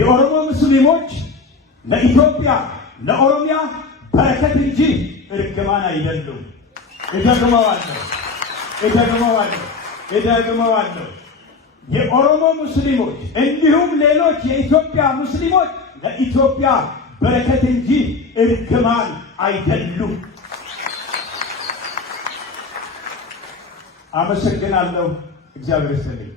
የኦሮሞ ሙስሊሞች ለኢትዮጵያ ለኦሮሚያ በረከት እንጂ እርግማን አይደሉም። እደግመዋለሁ። የኦሮሞ ሙስሊሞች እንዲሁም ሌሎች የኢትዮጵያ ሙስሊሞች ለኢትዮጵያ በረከት እንጂ እርግማን አይደሉም። አመሰግናለሁ። እግዚአብሔር ይስጥልኝ።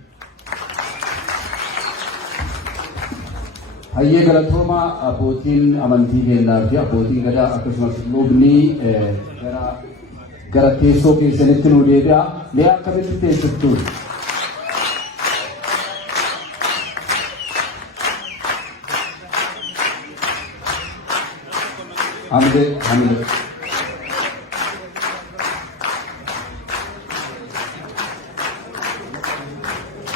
Hayyee galatooma abbootiin amantii kennaa fi abbootiin gadaa akkasumas lubni gara teessoo keessanitti nu deebi'a. Mee akkamitti teessiftu? Hamide.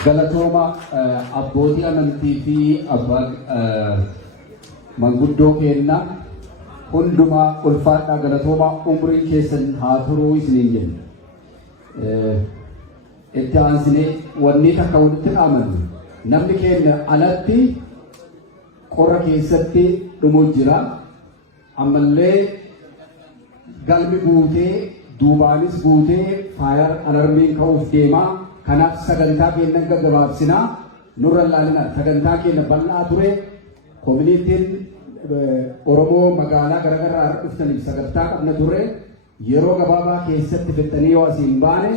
Galatooma abbootii amantii fi manguddoo kennaa hundumaa ulfaadhaa galatooma umriin keessan haa turuu isiniin jenna. Itti aansinee wanni takka walitti dhaamannu namni keenya alatti qorra keessatti dhumuu jira. Ammallee galmi guutee duubaanis guutee faayar alarmiin ka'uuf deemaa. Kanaaf sagantaa keenya gaggabaabsinaa nurra ilaalinaa sagantaa keenya bal'aa ture koominiitiin Oromoo magaalaa garaagaraa dhuftaniif sagantaa qabna ture yeroo gabaabaa keessatti fixanii yoo asiin baane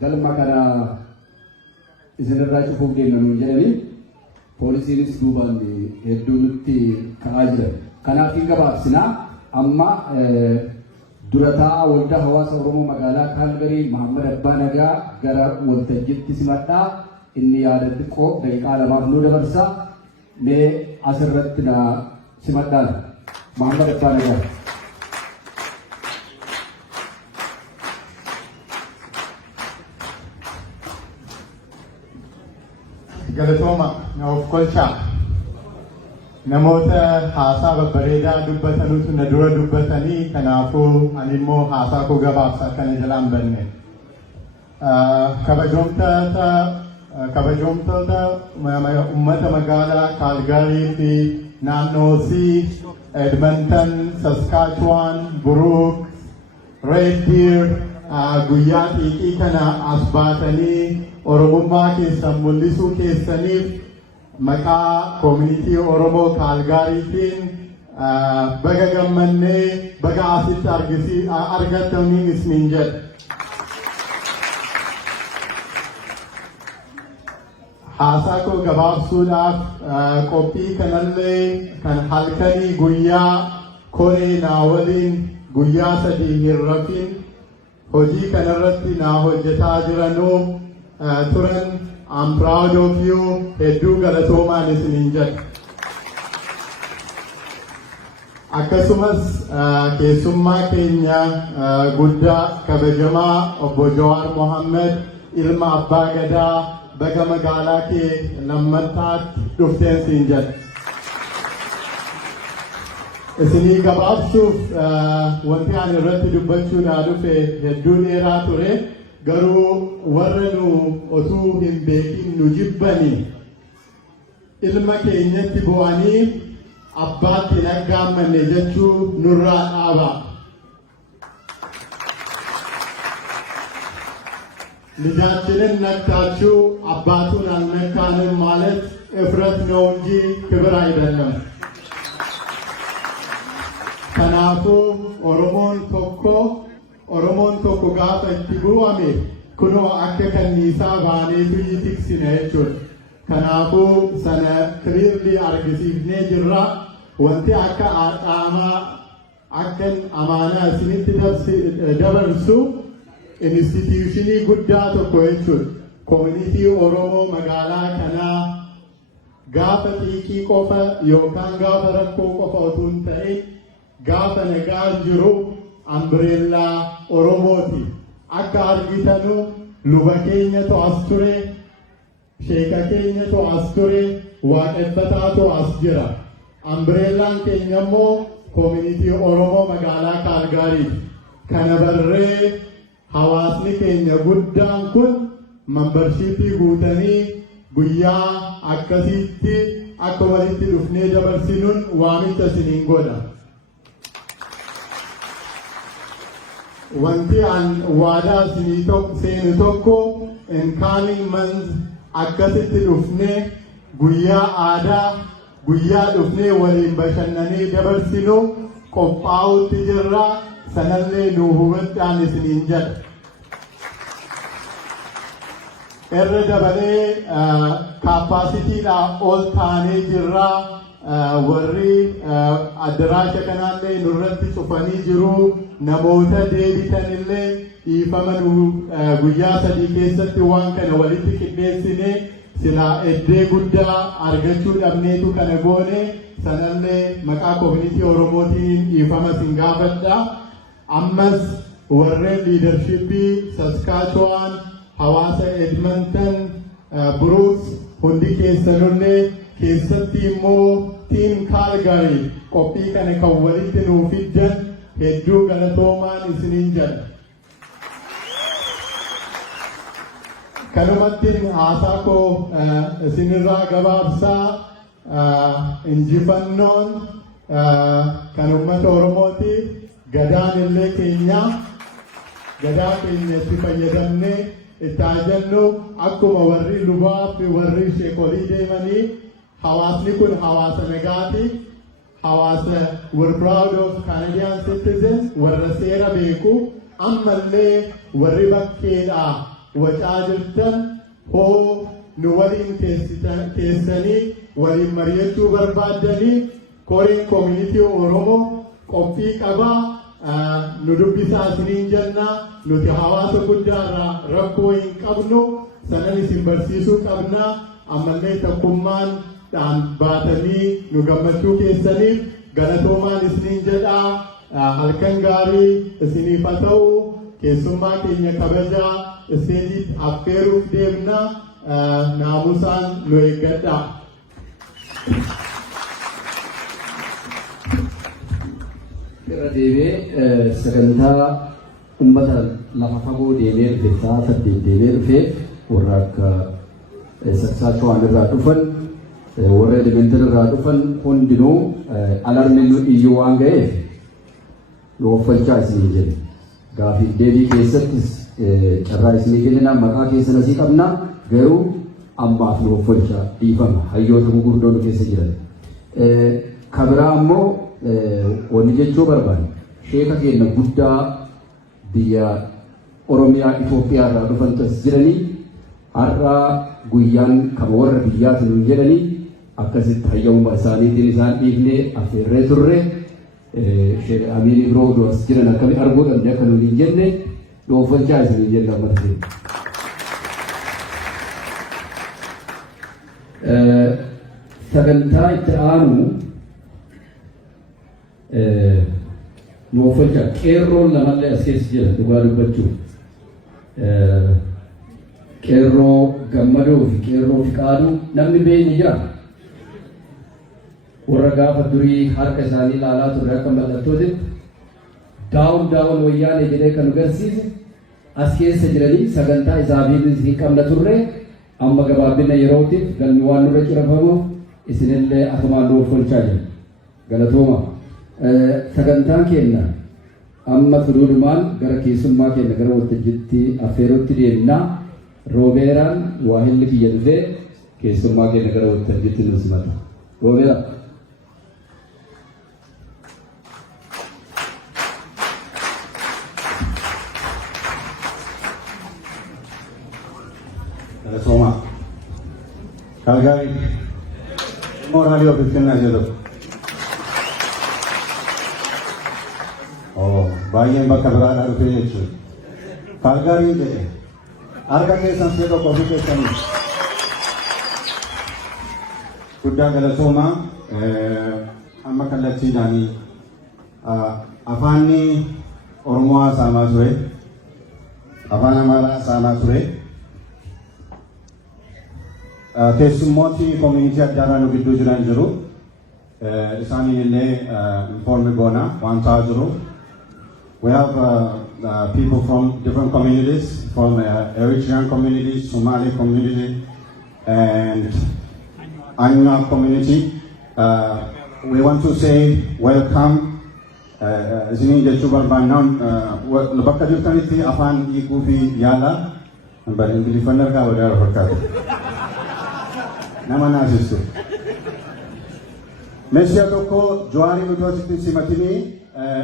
galma kana isinirraa cufuuf deemna nuun jedhanii poolisiinis duubaan hedduu nutti ka'aa jiran. Kanaaf hin gabaabsinaa amma durataa waldaa hawaasa Oromoo magaalaa Kaalgarii Muhammad Abbaa Nagaa gara waltajjiitti simadhaa inni yaada xiqqoo daqiiqaa lamaaf nu dabarsa. Mee asirratti na simadhaan Muhammad Abbaa Nagaa. Galatooma na of kolchaa. Namoota haasaa babbareedaa dubbatanutu na dura dubbatanii kanaafuu ani immoo haasaa koo gabaabsa akkana jalaan banne. Kabajamtoota uummata magaalaa Kaalgaarii fi naannoosii Edmonton, Saskatchewan, Brook, Red Deer guyyaa xiiqii kana as baatanii Oromummaa keessan mul'isuu keessaniif maqaa koominitii Oromoo Kaalgaariitiin baga gammannee baga asitti argatanii isiniin jedha. Haasaa koo gabaabsuudhaaf qophii kanallee kan halkanii guyyaa koree naa waliin guyyaa 3 hin rafin hojii kanarratti naa hojjetaa jiranuu turan. I'm proud of you. Hedduu galatoomaan isiniin jedha. Akkasumas keessummaa keenya guddaa kabajamaa obbo Jawaar Mohammed ilma abbaa gadaa baga magaalaa kee lammattaatti dhufteen siin jedha. Isinii gabaabsuuf wanti ani irratti dubbachuudhaa dhufe hedduu dheeraa ture. Garuu warra nu otuu hin beekin nu jibbanii ilma keenyatti bu'anii abbaatti naggaammanne jechuu nurraa dhaaba. ልጃችንን ነካችሁ አባቱን አልነካንም ማለት እፍረት ነው እንጂ ክብር አይደለም። ከናፉ ኦሮሞን tokko gaafa itti bu'ame kunoo akka kanniisaa baaneetu tiksine jechuudha. Kanaafuu sana kiriirli argisiifnee jirra. Wanti akka aadhaamaa akkan amaanaa isinitti dabarsu instituushinii guddaa tokko jechuudha. Koominitii Oromoo magaalaa kanaa gaafa xiiqii qofa yookaan gaafa rakkoo qofa otoo hin ta'in gaafa nagaa jiru Ambireellaa Oromooti. Akka argitanu luba keenyatu as ture, sheeka keenyatu as ture, waaqeffataatu as jira. Ambireellaan keenya immoo koominitii Oromoo magaalaa Kaalgaariiti. Kana barree hawaasni keenya guddaan kun membershiipii guutanii guyyaa akkasitti akka walitti dhufnee dabarsinuun waamicha isiniin godha. Wanti an waadaa isinii seenu tokko in coming months akkasitti dhufnee guyyaa aadaa guyyaa dhufnee waliin bashannanee dabarsinu qophaa'utti jirra. Sanallee nu hubadhaan isiniin jedha. Irra dabalee kaappaasitiidha ol taanee jirra. Warri addaraasha kanaallee nurratti cufanii jiru. Namoota deebitanillee dhiifama nu guyyaa 3 keessatti waan kana walitti qindeessine silaa eddee guddaa argachuu dhabneetu kana goone. Sanallee maqaa koominitii Oromootiin dhiifama sin gaafadha. Ammas warreen liidarshippii Saskatchewan, hawaasa Edmonton, Brooks hundi keessanillee keessatti immoo tiim Calgary qophii kana kan walitti nuuf fiddan hedduu galatoomaan isiniin jedha. Kanumatti haasaa koo isinirraa gabaabsaa injifannoon kan uummata Oromooti. Gadaan illee gadaa keenya itti fayyadamnee itti ajannu akkuma warri lubaa fi warri sheekolii deemanii hawaasni kun hawaasa nagaati. Hawaasa we're proud of Canadian citizens warra seera beeku ammallee warri bakkeedhaa wacaa jirtan hoo nu waliin keessanii waliin mari'achuu barbaaddanii koreen koominitii Oromoo qophii qabaa. Nu dubbisaa isiniin jenna. Nuti hawaasa guddaarraa rakkoo hin qabnu. Sanan isin barsiisuu qabna. Ammallee tokkummaan baatanii nu gammachuu keessaniif galatoomaan isiniin jedhaa. Halkan gaarii isiniif haa ta'u. Keessummaa keenya kabajaa isteejiitti affeeruuf deemna. Naamusaan nu eeggadhaa. Irra deebi'ee sagantaa uummata lafa fagoo deemee dhufe sa'a 8 deemee dhufe warra akka Saskatchewan irraa dhufan warra Edmonton irraa dhufan hundinuu alarmi nu iyyuu waan ga'eef nu offalchaa isinii jedhe. Gaafii deebii keessattis carraa isinii kennina maqaa keessan asii qabna garuu ammaaf nu offalchaa dhiifama hayyoota gurguddoo keessa jiran. Kabiraa ammoo wanni jechuu barbaadu sheeka keenya guddaa biyya Oromiyaa Itoophiyaa irraa dhufantas jiranii har'a guyyaan kama warra biyyaati nuun jedhanii akkasitti hayyamuma isaaniitiin isaan dhiifnee affeerree turre sheek Amiin Ibroodoo as jiran akkami arguu danda'e akka nuun hin jenne dhoofachaa isin hin jenna amartee. Sagantaa itti aanu nuufalcha qeerroon lamallee as keessa jira dhugaa dubbachuu qeerroo gammadoo fi qeerroo fiqaaduu namni beeyni jira warra gaafa durii harka isaanii ilaalaa turre akka mallattootitti daawun wayyaanee jedhee kan agarsiise as keessa jiranii sagantaa isaafiinis hin qabna turre amma gabaabina yerootiif galmi waan nurra cirafamuuf isinillee asumaan nuufalchaa jira galatooma. Sagantaan keenya amma fuduudhumaan gara keessummaa keenya gara waltajjiitti affeeruutti deemna. Roobeeraan waa hilli kiyya dhufee keessummaa keenya gara waltajjiitti nu simata. Roobeeraan. Soma. Calgary. Morali ofiisinaa jedhu. Baay'een bakka biraadhaa dhufee jechuudha. Calgary jedhe harka keessan see tokko ofii keessanii guddaa galatoomaa amma kallattiidhaanii afaanni Oromoo haasa'amaa ture afaan Amaaraa haasa'amaa ture keessummooti koominitii addaarraa nu gidduu jiran jiru isaaniin illee informi goona waan ta'aa jiru. We have people from different communities, from Eritrean community, Somali community, and Anya community. We want to say welcome. Isini jechuu barbaannan bakka jirtanitti afaan hiikuu fi yaala bar ingiliffaan argaa wadaara fakkaatu. Nama naasistu. Meeshaa tokko Jawaarii nuti asitti simatini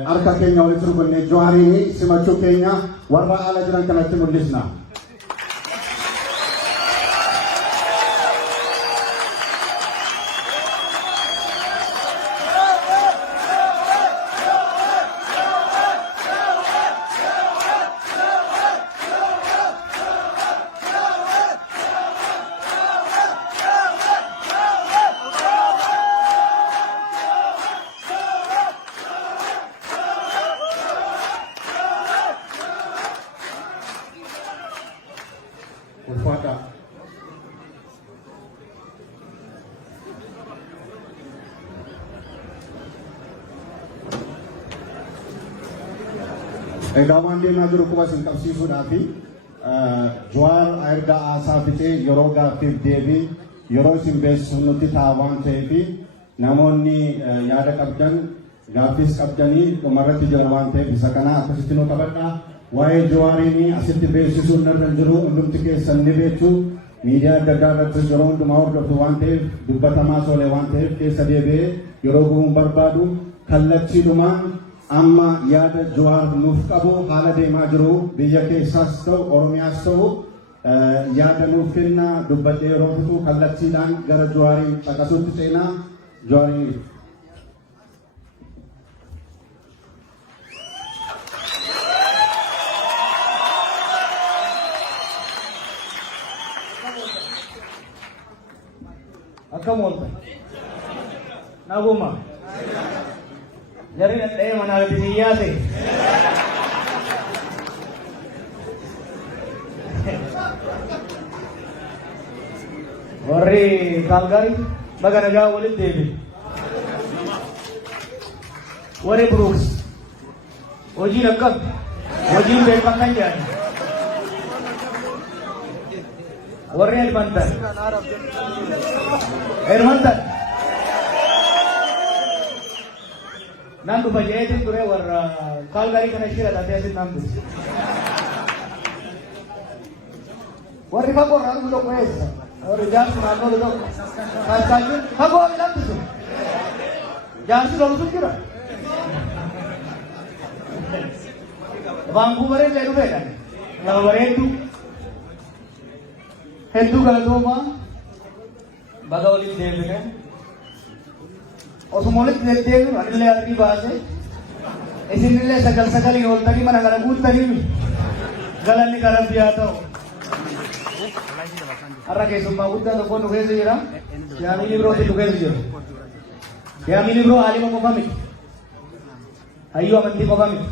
harka keenya walitti rukutnee Jawaarii simachuu keenya warra ala jiran kanatti mul'isna. Ulfaadha. Egaa waan deemaa jiru quba isin qabsiisuudhaaf Jawaar erga haasaa fixee yeroo gaaffiif deebii yeroo isin beeksisu nutti ta'a waan ta'eef namoonni yaada qabdan gaaffiis qabdanii dhumarratti jiran waan ta'eef isa kana akkasitti nu qabadhaa. Waa'ee Jawaarii asitti beeksisuun narra jiru hundumti keessan ni beektu miidiyaa adda addaa irratti yeroo hundumaa hordoftu waan ta'eef dubbatamaa oolee waan ta'eef keessa deebi'ee yeroo bu'uun barbaadu kallattiidhumaan amma yaada Jawaar nuuf qabu haala deemaa jiru biyya keessaas ta'u Oromiyaas ta'u yaada nuuf kenna dubbadhee yeroo fixu kallattiidhaan gara Jawaarii caqasuutti seenaa Jawaarii. Akkam oolta? Naguma? Jarri dhadha'ee manaa gadi biyyaate? Warri Kaalgaarii baga nagaa walitti deebi'e. Warri Brooks hojiin akkam? Hojiin beekan kan jedhan. Warri Edmonton. Edmonton. Nan dhufa jedheetiin ture warra Kaalgaarii kana ishee dhalatee asitti nan dhufe. Warri fagoo irraa dhufu tokko eessa? Warri jaarsi naannoo tokko. Kaskaachuun fagoo lambisu. Jaarsi lolutu jira. Vaankuuverii illee dhufeedha. Nama bareedduu. Hedduu galatoomaa baga waliin deebine osuma walitti deddeebinu anillee arbii baase isinillee sagaliin ooltanii mana kana guuttanii galanni kan Rabbii haa ta'u. Har'a keessummaa guddaa tokkoon nu keessa jira. Siyaamii birootti nu keessa jiru. Siyaamii biroo haalima qofa miti. Hayyuu amantii qofa miti.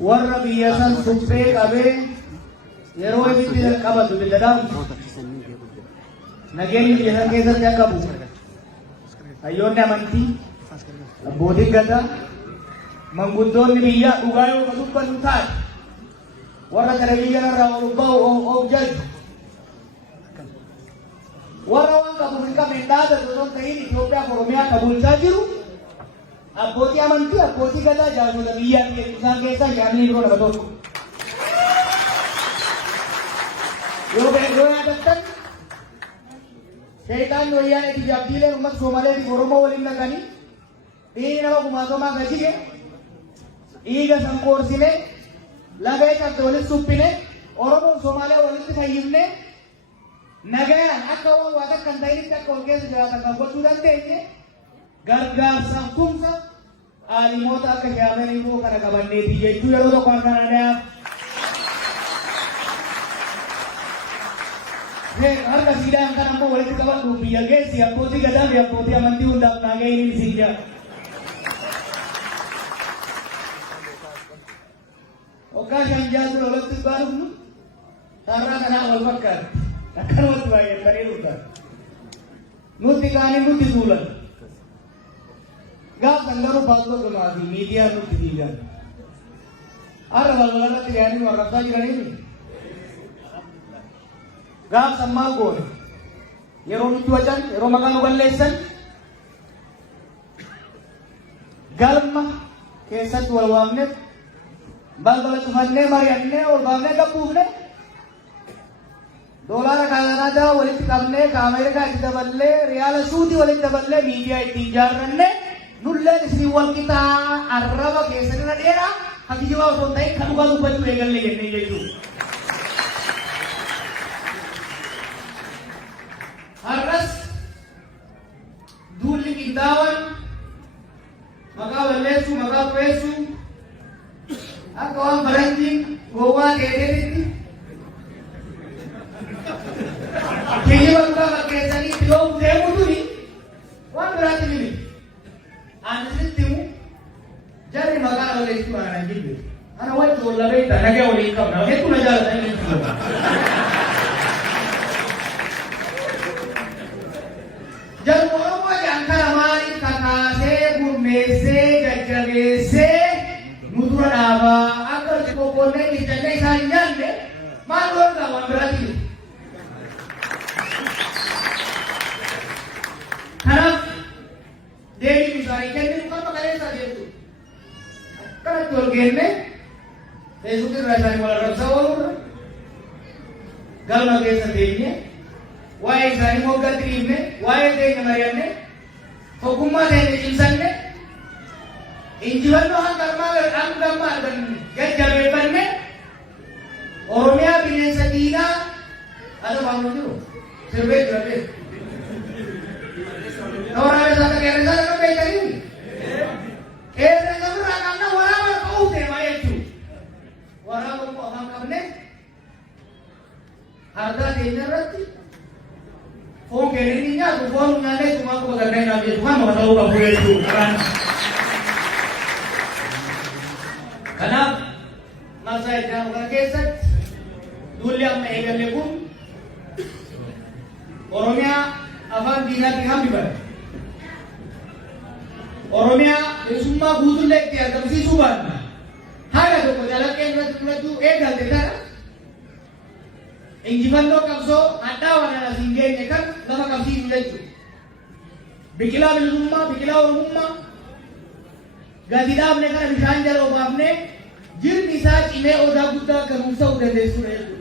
Warra biyya san suphee qabee yeroo itti qabatu daldalaaf nageenyi biyya sana keessatti akka bu'u hayyoonni amantii abbootiin gadaa manguddoonni biyyaa dhugaa yoo dubbatu taate warra televizyiina irraa ol ba'u of jaju warra waan qabu hin qabne dhaabatu osoo hin ta'in Itoophiyaa Oromiyaa kan bulchaa jiru abbootii amantii abbootii gadaa jaarsolii biyyaa isaan keessaa jaarsolii biroo nama tokko. Yoo yaadattan seetaan wayyaanee fi abdiileen uummata Soomalee fi Oromoo waliin naqanii dhiigni nama kumaatamaa gajjige dhiiga san koorsine lafee cabse walitti suphine Oromoon Soomalee walitti fayyifne nagayaan akka waan waa takka hin ta'initti akka ol keessa jiraatan kan gochuu dandeenye gargaarsaaf tumsa aalimoota akka shaamanii immoo kana qabanneeti jechuu yeroo tokko akka nadaaf. Harga sidang kan ammoo walitti qabadhu biyya geessi abbootii gadaa fi abbootii amantii hundaaf naagee inni isin jira. Waggaa shan jaatu walitti baafnu sarara kanaa wal fakkaatu akkanumatti baay'atanii dhufan. Nuti kaanii nuti duulan. Gaafsan garuu baasoo gamaa fi miidiyaa nuti diigan. Har'a balbalarratti ga'anii warraabsaa jiranii gaaf sammaa goone yeroo nutti wacan yeroo maqaa nu balleessan galma keessatti wal waamne balbala cufannee mari'annee ol baafnee gabbuufne doolaara Kanaadaa walitti qabnee ka Ameerikaa itti daballee riyaala suutii walitti daballee miidiyaa itti ijaarranne nulleen isin wal qixaa arraba keessanirra dheeraa hakijibaa osoo hin ta'in kan dhugaa dubbachuu eegalle jennee jechuudha. Har'as duulli qindaa'aan maqaa balleessuu maqaa xureessuu akka waan faranjiin gowwaa dheedeetitti kiyyiba dhugaa fakkeessanii itti yoo deemu tuni waan biraatti ni miti. Ani sitti himu jarri maqaa balleessuu kana jibbe ana wajji walla beekta nagee waliin qabna hedduu na jaalatanii jechuudha. Jarri Oromoo jaankara maaliif kakaasee gurmeessee jajjabeessee nu dura dhaabaa akka itti qoqqoonnee dhiichannee isaan hin nyaanne maal goonaa waan biraatti jiru. Kanaaf deebii isaanii kenninu kan maqaleessaa jechuudha. Akkanatti ol geenne feesbuuk irraa isaanii wal arrabsaa oolurra galma keessa teenye waa'ee isaanii moggaatti dhiifne waa'ee teenya mari'anne tokkummaa teenya cimsanne injifannoo hanga ammaa jajjabeeffanne Oromiyaa bineensa diinaa ada baanu jiru sirbee jira beeku. Orang bisa terkena sana beca ini. Kerana mereka karena orang kau tema itu. Orang kau orang kamne. Harga dia rati. Kau kene nya tu kau nyane cuma kau terkena nabi Tuhan mau tahu kau boleh itu kan. Karena masa itu orang keset. Dulu yang megang pun orangnya afan dina diham di mana. Oromia semua butuh lek dia tapi suban. Hara tu jalan ke tu egal dekat. Injiman do kapso ada wana singgenya kan nama kapsi itu. Bikila umma. Gadida amne kan bisanjar obamne jir bisa ime oda buta kamusa udah desure itu.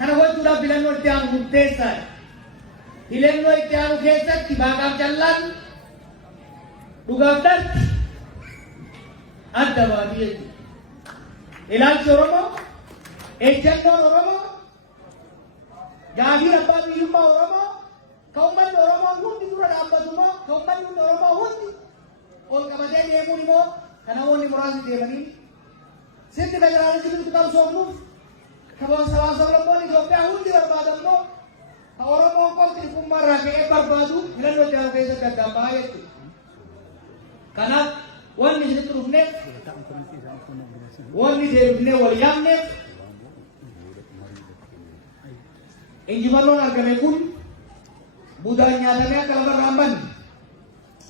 Karena waktu dah bilang no tiang butesa. Bilang no tiang keset dibakar jalan. Dugaafdhaan adda baadiyyaa jechuudha. Ilaalchi Oromoo, ejjannoon Oromoo, gaafiin abbaa biyyummaa Oromoo, kan uummanni Oromoo hundi dura dhaabbatu immoo, kan uummanni Oromoo hundi ol qabatee deemuun immoo kan namoonni muraasni deemanii sirni federaalizimiitti qabsoofnuuf kan sablammoonni Itoophiyaa hundi barbaadan immoo kan Oromoon qofti dhufummaa irraa ka'ee barbaadu filannoo jedhamu keessatti addaan bahaa jechuudha. Karena wanni situ rufne, wanni derufne waliyamne, injimalon argame kun budanya nyatanya kalau ramban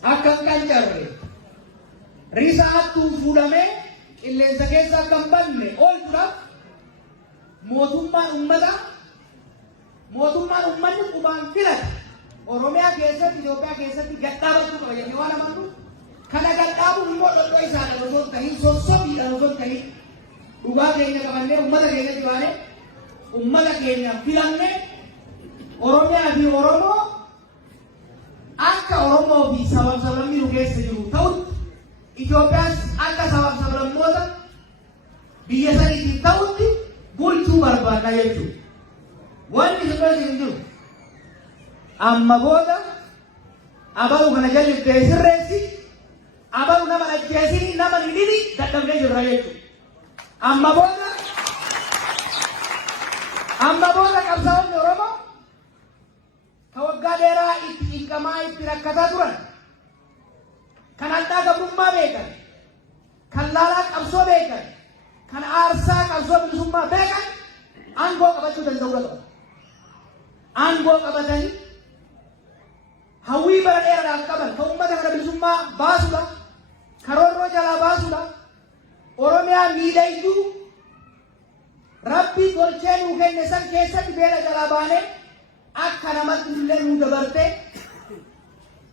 akan kancarre. Risa atu fudame ille sakesa kambanne ol turap mootummaan ummanni kubaan filat Oromiyaa keessatti Itoophiyaa keessatti gadhaabachuu qaba jennee waan amannu. Kana gadhaabu immoo dhodhoo isaadha osoo hin tahin sossobiidhaan osoo hin tahin dhugaa keenya qabannee uummata keenya dibaanee uummata keenya filanne Oromiyaa fi Oromoo akka Oromoo fi sabab sablammii nu keessa jiru ta'utti Itoophiyaas akka sabab sablammoota biyya saniitiif ta'utti bulchuu barbaadna jechuudha. Wanni sirrii hin jiru amma booda abalu kana jalli sirreessi abalu nama ajjeesini nama nidini dadhabnee jirra jechuudha. Amma booda qabsaa'onni Oromoo ka waggaa dheeraa itti hiikamaa itti rakkataa turan kan addaa gabrummaa beekan kan laalaa qabsoo beekan kan aarsaa qabsoo bilisummaa beekan aangoo qabachuu danda'uu qaba. Aangoo qabatanii hawwii bara dheeraadhaaf qaban kan uummata kana bilisummaa baasudha. Karoorroo jalaa baasudha. Oromiyaa miidhayyuu Rabbi tolchee nuu kenne san keessatti beela jalaa baanee akka namatti illee nuu dabarte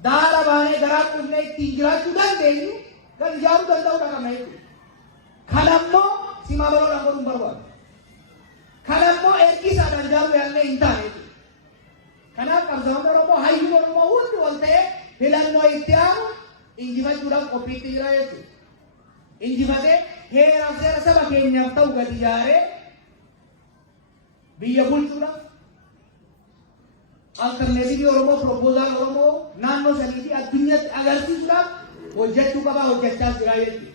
daara baanee garaa qunnee ittiin jiraachuu dandeenyu kan ijaaruu danda'uu qabna jechuudha. Kan ammoo simaa baroodhaan godhuun barbaadu. Kan ammoo ergisaadhaan ijaaruu yaallee hin taane jechuudha. Kanaaf qabsaa'onni Oromoo hayyuu Oromoo hundi wal ta'ee filannoo itti aanu injifachuudhaaf qophiitti jira jechuudha. Injifatee heeraaf seera saba keenyaaf ta'u gadi ijaaree biyya bulchuudhaaf alternatiivii Oromoo proposal Oromoo naannoo sanii fi addunyaatti agarsiisuudhaaf hojjechuu qabaa hojjechaa jira jechuudha.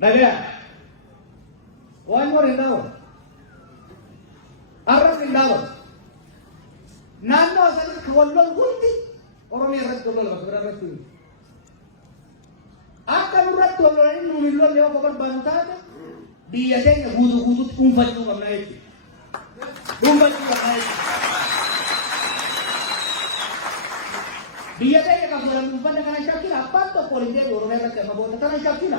Nagayaa waan warra hin daawwatu arras hin daawwatu naannoo asirratti wallol hundi Oromiyaa irratti wallol bira irratti hundi akka nurratti wallolanii nuun hin lolle yoo barbaadu taate biyya keenya guutuutti dhuunfachuu qabna jechuudha. Dhuunfachuu qabna jechuudha. Biyya keenya qabsoodhaan dhuunfanne kana shakkina abbaan tokko waliin deebi'u Oromiyaa irratti amma booda kana shakkina.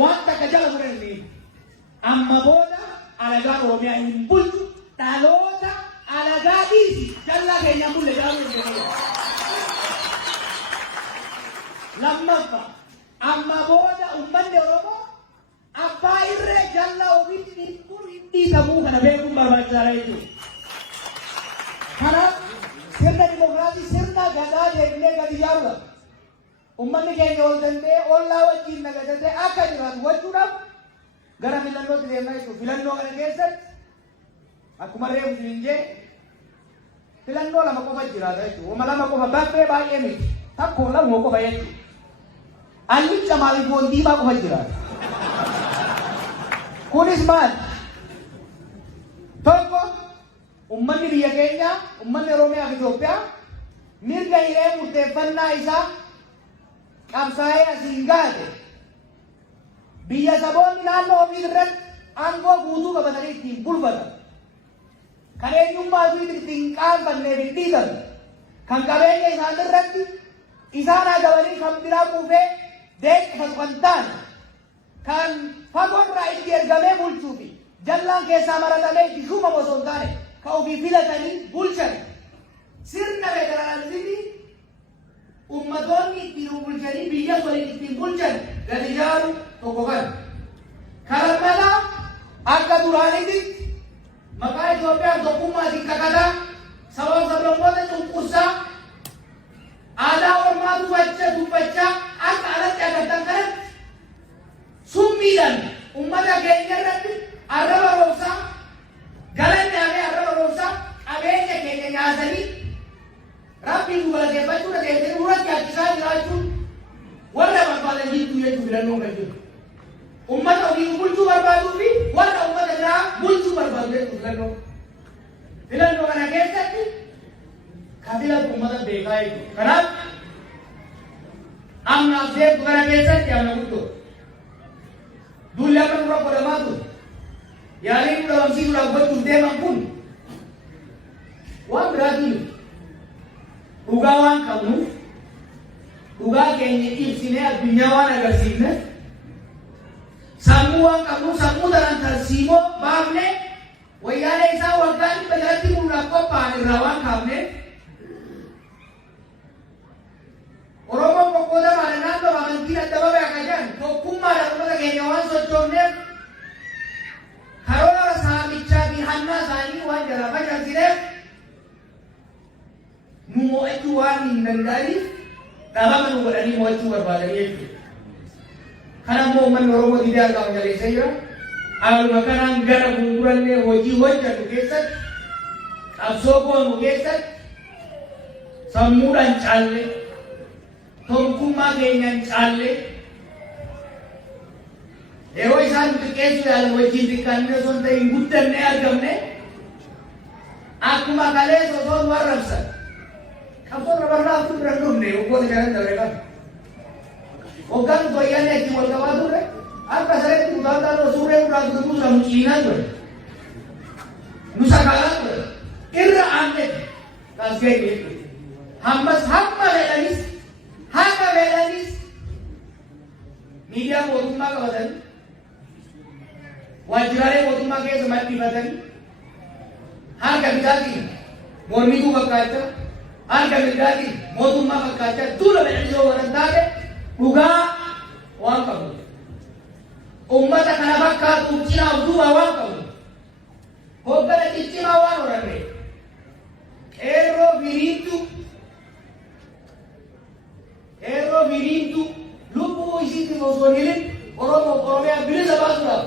Waan takka jala fudhanne amma booda alagaa Oromiyaa hin bulchu dhaloota alagaa dhiisi jallaa keenya bulle jaaluu hin lammaffaa amma booda uummanni Oromoo abbaa irree jallaa ofiitti hin dhiisamuu kana beekuun barbaachisaadha jechuudha. Kanaaf sirna dimokiraasii sirna gadaa deebinee gadi ijaaruudha. Uummanni keenya ol danda'ee ollaa wajjin nagadatee akka jiraatu gochuudhaaf gara filannootti deemaa jechuudha. Filannoo kana keessatti akkuma reefu hin jee filannoo lama qofa jiraata jechuudha. Wama lama qofa baay'ee miti. Takko lama qofa jechuudha. Allicha maaliif diimaa qofa jiraata. Kunis maali? Tokko uummanni biyya keenya, uummanni Oromiyaa fi Itoophiyaa mirga hiree murteeffannaa isaa qabsaa'ee asiin gaate biyya saboonni naannoo ofii irratti aangoo guutuu qabatanii ittiin bulfatan. Kan eenyummaa ofii ittiin qaanfanneef hin dhiitan. Kan qabeenya isaan irratti isaan agabanii kan biraa kuufee deeqifatu kan taane. Kan fagoo irraa itti ergamee bulchuu fi jallaan keessaa maratamee itti shuumamu osoo hin taane kan ofii filatanii bulchan. Sirna federaalizimii ummatoonni ittiin bulchanii biyya waliin ittiin bulchan gadi ijaaru tokko kana. Kalammataa akka duraanitti maqaa Itoophiyaan tokkummaatiin kakataa sababa sablammoota cunqursaa aadaa ormaa dubbachaa akka alatti agartan kanatti summiidhaan ummata keenya irratti arraba roobsaa galanni hafee arraba roobsaa qabeenya keenya nyaatanii rabbiin nu galateeffachuudha deemtanii irratti harkisaa jiraachuun warra barbaadan jidduu jechuu filannoo kan jiru. Ummata ofii bulchuu barbaaduu fi warra ummata biraa bulchuu barbaadu jechuu filannoo. Filannoo kana keessatti kan filatu ummata beekaa jechuudha. Kanaaf amnaaf deemtu kana keessatti amna guddoo. Dulli amma dura godhamaa ture. Yaaliin nu dhabamsiisuudhaaf gochuuf deeman kun waan biraatiin dhugaa waan qabnuuf dhugaa keenya ibsinee addunyaa waan agarsiifne sammuu waan qabnuuf sammuu tanaan tarsiimoo baafne wayyaanee isaa waggaa dhibba jalatti muruudhaaf qophaa'an irraa waan kaafneef Oromoon qoqqoodamaan naannoo amantiin adda babee akka jedhan tokkummaadhaan uummata keenya waan sochoofneef karoora saamichaa fi hannaa isaanii waan jalaa facaasineef nu mo'achuu waan hin danda'aniif dhabama nu godhanii mo'achuu barbaadanii jechuudha. Kana immoo uummanni Oromoo didee argamu jaleessee jira. Haaluma kanaan gara fuuldurallee hojii hojjennu keessatti qabsoo goonu keessatti sammuudhaan caalle tokkummaa keenyaan caalle yeroo isaan xiqqeessuu yaalan wajjin xiqqaannee osoo hin ta'in guddannee argamne akkuma kalee osoo nu arrabsan qabsoo barbaaduu bira dhumne waggoota jalan dabre qaba. Waggaan wayyaanee itti wal qabaa turre akka sareetti kutaataan suuree irraa guutuu samu ciinaa ture. Nu sakaalaa ture. Irra aannetti kaas geenye hamma fedhanis miidiyaa mootummaa mootummaa qabatanii waajjiraalee mootummaa keessa maxxanfatanii harka bitaatiin mormituu fakkaachaa harka mirgaatiin mootummaa fakkaachaa duula bedhalisoo warran taate dhugaa waan qabu. Ummata kana fakkaatuuf cinaaf duubaa waan qabu. Hoggana ciccimaa waan horanne. Qeerroo firiintu lubbuu isiitiin osoo hin hilin Oromiyaa bilisa baasuudhaaf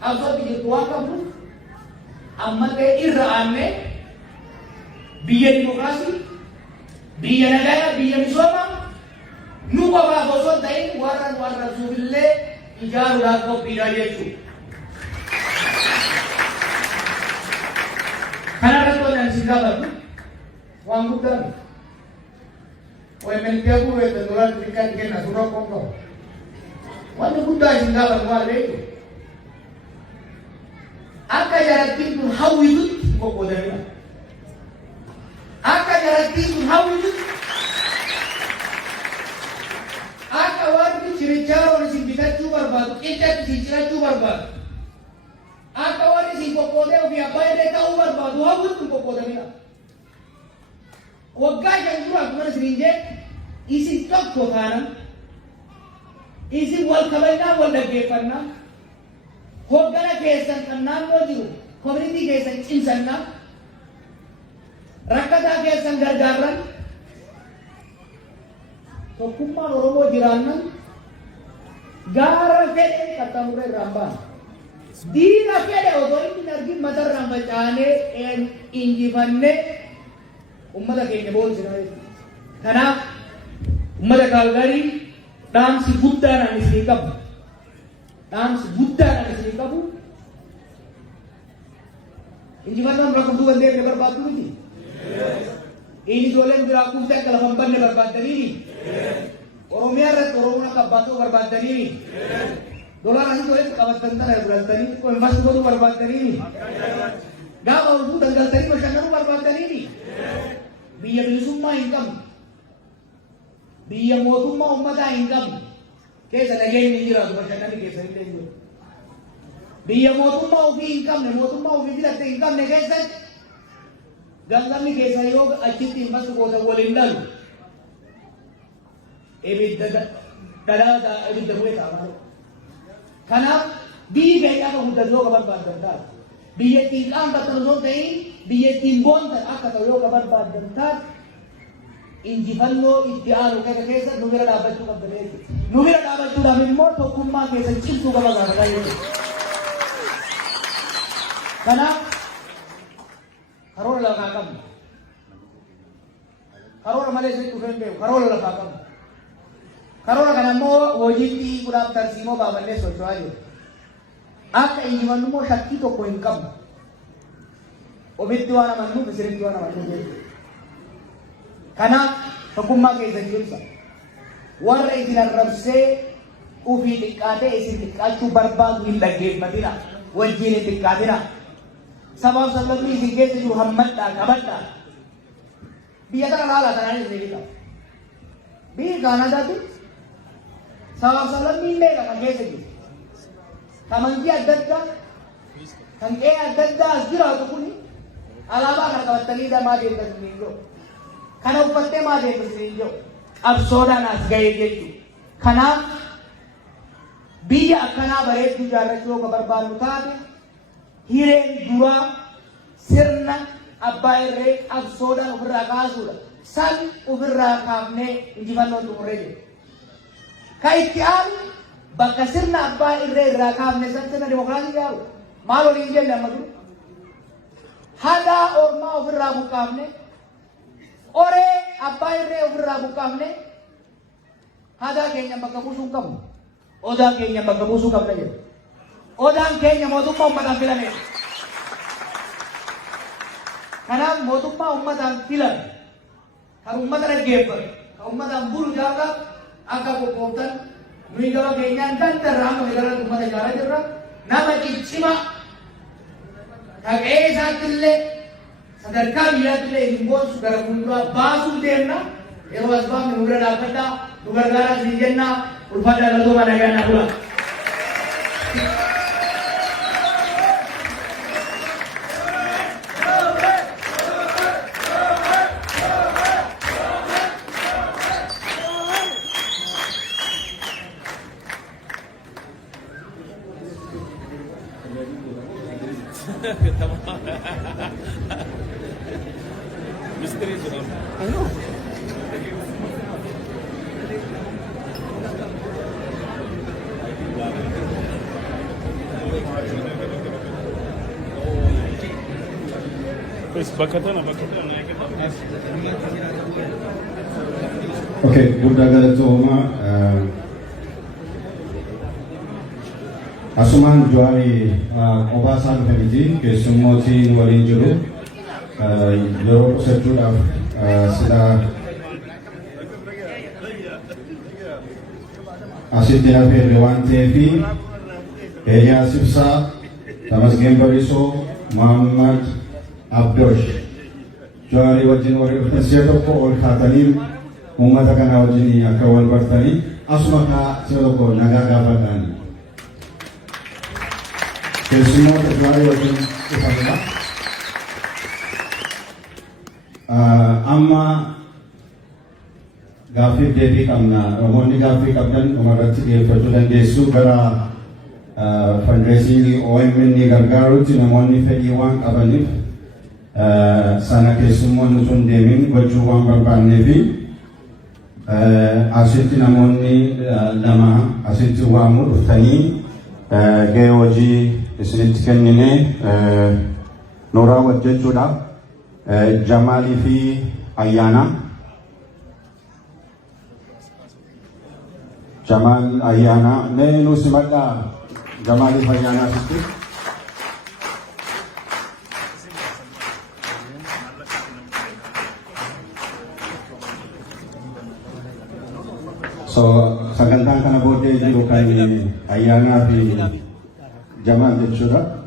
qabsootti jirtu waan qabdu ammallee irra aannee biyya dimokiraasii, biyya nagayaa, biyya misoomaa nu qofaaf osoo ta'in warran warrabsuufillee ijaaruudhaaf qophiidha jechuudha. Kanarratti waan isin gaafatu waan guddaa miti. OMNP wetu dolar berikan kenna surah kongko. Wanti guddaa isin gaafatu waan beektu. Akka jarattiin kun hawwitutti qoqqoodamina. Akka jarattiin kun hawwitutti akka warri chirichaaroon isin bitachuu barbaadu, qicatti isin cirachuu barbaadu. Akka warri isin qoqqoodee ofii abbaa illee ta'uu barbaadu hawwitutti qoqqoodamina. Waggaa shan dura akkuma isin jee isin tokko taana isin wal kabajnaa wal dhaggeeffannaa hoggana keessan kan naannoo jiru koominitii keessan cimsannaa rakkataa keessan gargaarran tokkummaan Oromoo jiraannan gaara fedhe qaxxaamuree irraan baana. Diina fedhe otoo inni argin matarraan facaanee injifannee ummata keenya boonsina jechuudha. Kanaaf ummata Kaalgaarii dhaamsi guddaadhaan isinii qabu. Dhaamsi guddaadhaan isinii qabu. Injifannoon rakkoon duuba deemne barbaaddu miti. Inni ijoolleen biraa kuftee akka lafa hin banne barbaaddanii Oromiyaa irratti Oromoon akka abbaatuu barbaaddanii dolaan ijoolleen qabattan tana fudhatanii investi godhuu barbaaddanii gaafa olfuu dangaltanii bashannanuu barbaaddanii biyya bilisummaa hin qabne biyya mootummaa ummataa hin qabne keessa nageenyi hin jiraatu bashannanni keessa hin jiru. Biyya mootummaa ofii hin qabne mootummaa ofii filatte hin qabne keessatti gangamni keessa yoo achitti hin basu goota waliin dhalu ibidda dhalaata ibidda bu'ee taa'aa. Kanaaf biyyi keenya akka guddatu yoo barbaaddan taate biyyattiin qaanfatan osoo ta'in biyyattiin boontan akka ta'u yoo barbaaddan taate injifannoo itti aanu keessa nu bira dhaabbachuu qabda jechuudha. Nu bira dhaabbachuudhaaf immoo tokkummaa keessa cimsuu qaba gaafataa jechuudha. Kanaaf karoora lafaa qabna. Karoora malee isin dhufee hin beeku. Karoora lafaa qabna. Karoora kana immoo hojiitti guddaaf tarsiimoo baafannee socho'aa jiru. Akka injifannu immoo shakkii tokko hin qabnu. Ofitti waan amannuuf isinitti waan amannuuf jechuudha. Kanaaf tokkummaa keessa cimsa. Warra isin arrabsee ofii xiqqaatee isin xiqqaachuu barbaadu hin dhaggeeffatina. Wajjin hin xiqqaatina. Sabaaf sababni isin keessa jiru hammadhaa qabadhaa. Biyya kana laalaa tanaan isin eegita. Biyyi Kaanaadaatti sabaaf sababni illee kan keessa jiru. Amantii adda addaa kan qe'ee adda addaa as jiraatu kun alaabaa kana qabatanii maa deemtan hin jiru. Kana uffattee maa deemtan hin jiru. Qabsoodhaan as ga'ee jechuudha. Kanaaf biyya akkanaa bareedduu ijaarrachuu yoo barbaadnu taate hireen duraa sirna abbaa irree qabsoodhaan ofirraa kaasuudha. San ofirraa kaafnee injifannoo xumurree jiru. Ka itti aanu bakka sirna abbaa irree irraa kaafne san sirna dimokiraasii yaalu maal waliin jenne amma dura hadaa ormaa ofirraa buqqaafne oree abbaa irree ofirraa buqqaafne hadaa keenya bakka buusuu qabnu odaa keenya bakka buusuu qabna jedhu. Odaan keenya mootummaa uummataan filame. Kanaaf mootummaa uummataan filame kan uummata dhaggeeffate kan uummataan bulu jaalladhu akka qophooftan nuyi gaba keenyaan dandarraa amma federaalaa uummata ijaaraa jirra. Nama ciccima dhaqee isaatti illee sadarkaa biyyaatti illee hin boonsu gara fuulduraa baasuu deemna. Yeroo as baafne nu bira dhaabbadhaa nu gargaaraa isin jennaa Ulfaadhaa galatoomaa nagaan haa bula. Oke, guddaa galatooma asumaan Jawaari kophaa isaa dhufe miti keessummootiin waliin jiru yeroo qusachuudhaaf silaa asitti hafeerre waan ta'eefi Eeliyaas Ibsaa, Tamasgeen Bariisoo, Muhammad Abdosh Jawaari wajjin warri dhuftan si'a tokko ol kaatanii uummata kana wajjin akka wal bartanii asuma si'a tokko nagaa gaafadhaani. Keessummoota Jawaari wajjin dhufanidha. Amma gaaffii deebii qabna. Namoonni gaaffii qabdan dhumarratti dhiyeeffachuu dandeessu. Gara fundraising OMN gargaaruutti namoonni fedhii waan qabaniif sana keessummoonni sun deemin gochuu waan barbaanneefi asitti namoonni lama asitti waamuu dhuftanii gahee hojii isinitti kennine nu raawwachuudhaaf Jamaalii fi Ayyaana. Jamal Ayyaana mee nu simadhaa Jamaalii fi Ayyaanaa sitti. So sagantaan kana booddee jiru kan Ayyaanaa fi Jamal jechuudha.